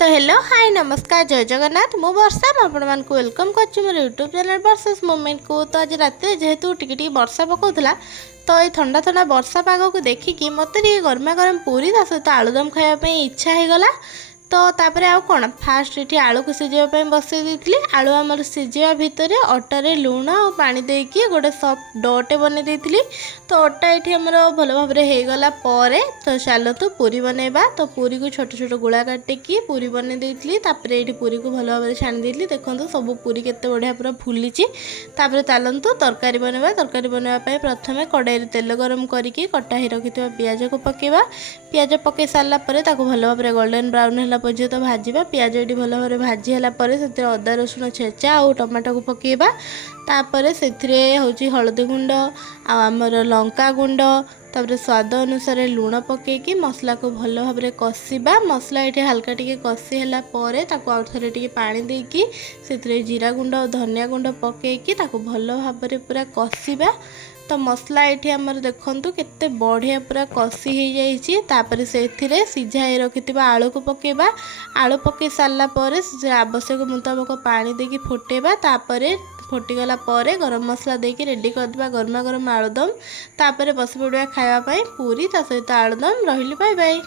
तो hello hi नमस्कार जय जगन्नाथ मु वर्षा आपको वेलकम कर मोर यूट्यूब चैनल वर्सेस मूवमेंट को। तो आज रात जेहेतु टी वर्षा पकाउला तो ये ठंडा ठंडा वर्षा पाग को देखिकी मत गरमा गरम पूरी ता सहित आलुदम खायापी इच्छा होगला। तो तापर आउ कौन फास्ट ये आलू को सिझाई बसई देती। आलू आमर सिझा भितर अटारे लुण और पानी देकी गोटे सफ्ट डोटे बन देती। तो अटा ये आमर भल भाव में होगला तो चलतु पूरी बनैबा। तो पूरी को छोट छोट गुला काटिकी पूरी बन देती। ये पूरी को भल भाव में छाणी देती। देखो सब पूरी केते बढ़िया पूरा फुली। चलतु तरकारी बनैबा। तरकारी बनवाई प्रथम कड़ाई तेल गरम करके कटा ही रखि पियाज को पकेबा। पियाज पकई सारा भल भाव में गोल्डन ब्राउन है पर्यंत भाजवा। पियाज ये भल भाव में भाजी है अदा रसुण छेचा और टमाटो को पकेबा। तापर से हूँ हलदी गुंड आमर लंका गुंड तापर स्वाद अनुसार लुण पकईकी मसला को भल भाव में कषिबा। मसला ये हल्का टिके कषि है आउ थे टे पानी देकी से जीरा गुंड और धनिया गुंड पकईकी भल भाव में पूरा कषिबा। तो मसला ये आमर देखु केते बढ़िया पूरा कषि हो जाइए। से सिझाई रखि आलू को पकेबा। आलू पकई सारा आवश्यक मुताबक पानी देकी फुटेबा। फुटीगला गरम मसला देकी रेडी करदे गरमा गरम आलुदम। तापर बस पड़ा खावाई पूरी ता सहित आलुदम। रही बाय बाय।